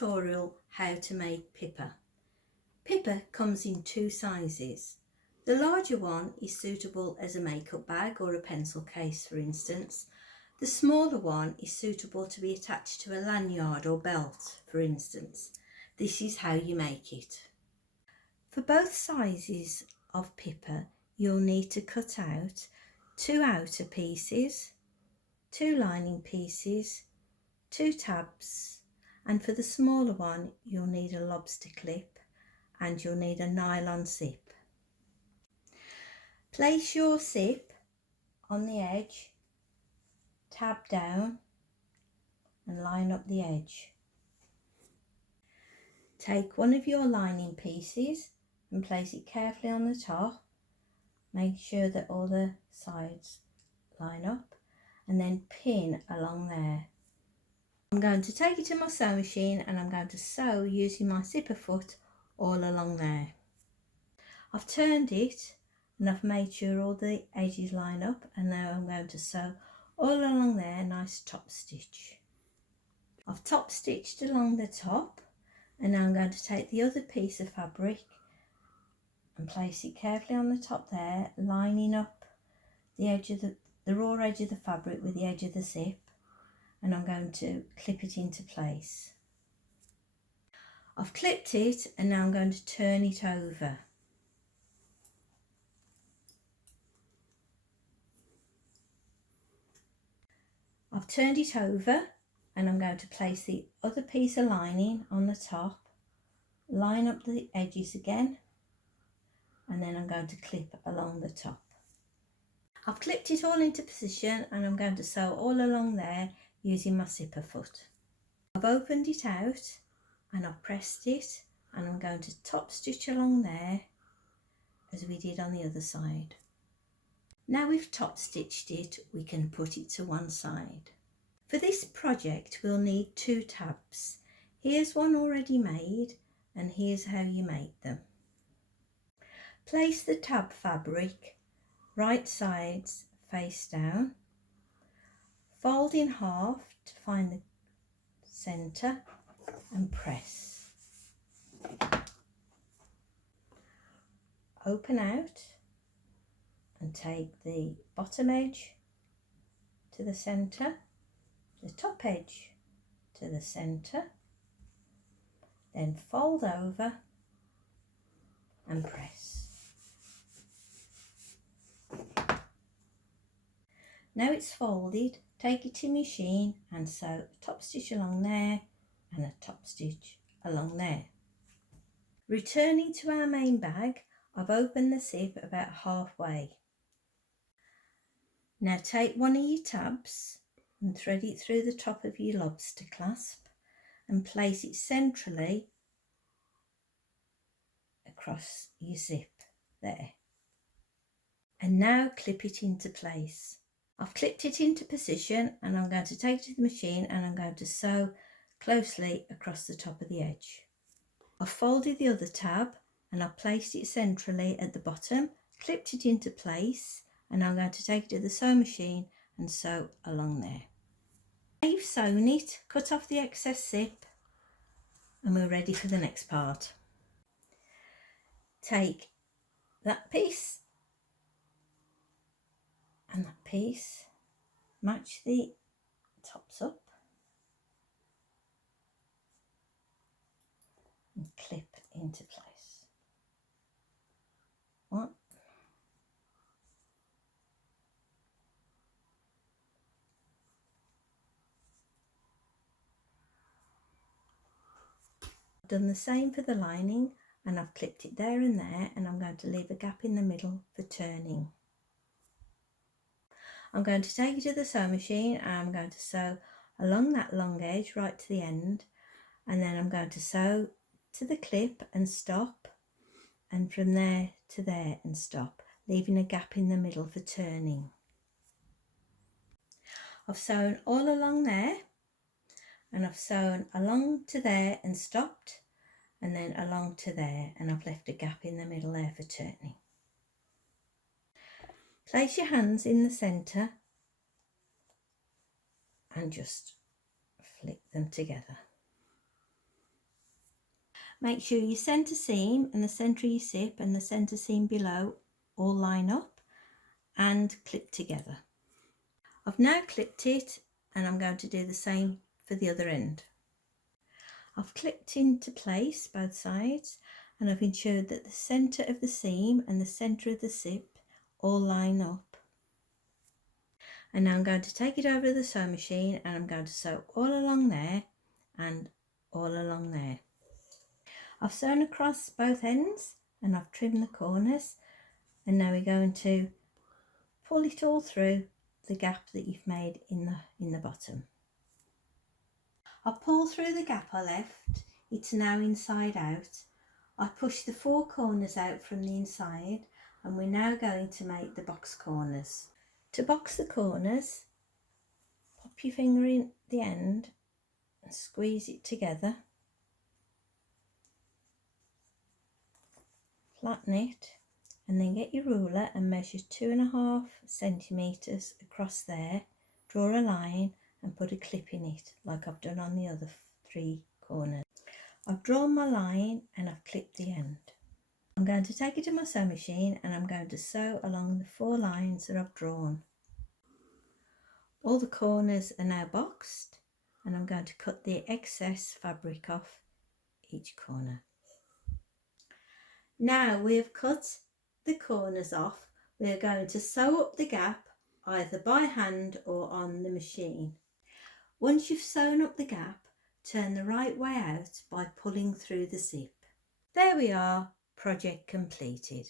tutorial how to make Pippa. Pippa comes in two sizes. The larger one is suitable as a makeup bag or a pencil case, for instance. The smaller one is suitable to be attached to a lanyard or belt, for instance. This is how you make it. For both sizes of Pippa, you'll need to cut out 2 outer pieces, 2 lining pieces, 2 tabs, and for the smaller one you'll need a lobster clip and you'll need a nylon zip. Place your zip on the edge, tab down and line up the edge. Take one of your lining pieces and place it carefully on the top. Make sure that all the sides line up and then pin along there. I'm going to take it to my sewing machine and I'm going to sew using my zipper foot all along there. I've turned it and I've made sure all the edges line up, and now I'm going to sew all along there, nice top stitch. I've top stitched along the top, and now I'm going to take the other piece of fabric and place it carefully on the top there, lining up the edge of the raw edge of the fabric with the edge of the zip, and I'm going to clip it into place. I've clipped it and now I'm going to turn it over. I've turned it over and I'm going to place the other piece of lining on the top, line up the edges again, and then I'm going to clip along the top. I've clipped it all into position and I'm going to sew all along there using my zipper foot. I've opened it out and I've pressed it, and I'm going to top stitch along there as we did on the other side. Now we've top stitched it, we can put it to one side. For this project we'll need 2 tabs. Here's one already made and here's how you make them. Place the tab fabric right sides face down, fold in half to find the centre and press. Open out and take the bottom edge to the centre, the top edge to the centre, then fold over and press. Now it's folded, take it to machine and sew a top stitch along there and a top stitch along there. Returning to our main bag, I've opened the zip about halfway. Now take one of your tabs and thread it through the top of your lobster clasp and place it centrally across your zip there. And now clip it into place. I've clipped it into position and I'm going to take it to the machine and I'm going to sew closely across the top of the edge. I've folded the other tab and I've placed it centrally at the bottom, clipped it into place, and I'm going to take it to the sewing machine and sew along there. Now you've sewn it, cut off the excess zip and we're ready for the next part. Take that piece and that piece, match the tops up and clip into place. One, I've done the same for the lining and I've clipped it there and there, and I'm going to leave a gap in the middle for turning. I'm going to take it to the sewing machine and I'm going to sew along that long edge right to the end, and then I'm going to sew to the clip and stop, and from there to there and stop, leaving a gap in the middle for turning. I've sewn all along there and I've sewn along to there and stopped, and then along to there, and I've left a gap in the middle there for turning. Place your hands in the centre and just flick them together. Make sure your centre seam and the centre of your zip and the centre seam below all line up and clip together. I've now clipped it and I'm going to do the same for the other end. I've clipped into place both sides and I've ensured that the centre of the seam and the centre of the zip all line up. And now I'm going to take it over to the sewing machine and I'm going to sew all along there and all along there. I've sewn across both ends and I've trimmed the corners, and now we're going to pull it all through the gap that you've made in the bottom. I pull through the gap I left, it's now inside out. I push the 4 corners out from the inside and we're now going to make the box corners. To box the corners, pop your finger in the end and squeeze it together. Flatten it and then get your ruler and measure 2.5 centimetres across there. Draw a line and put a clip in it like I've done on the other 3 corners. I've drawn my line and I've clipped the end. I'm going to take it to my sewing machine and I'm going to sew along the 4 lines that I've drawn. All the corners are now boxed and I'm going to cut the excess fabric off each corner. Now we have cut the corners off, we are going to sew up the gap either by hand or on the machine. Once you've sewn up the gap, turn the right way out by pulling through the zip. There we are, project completed.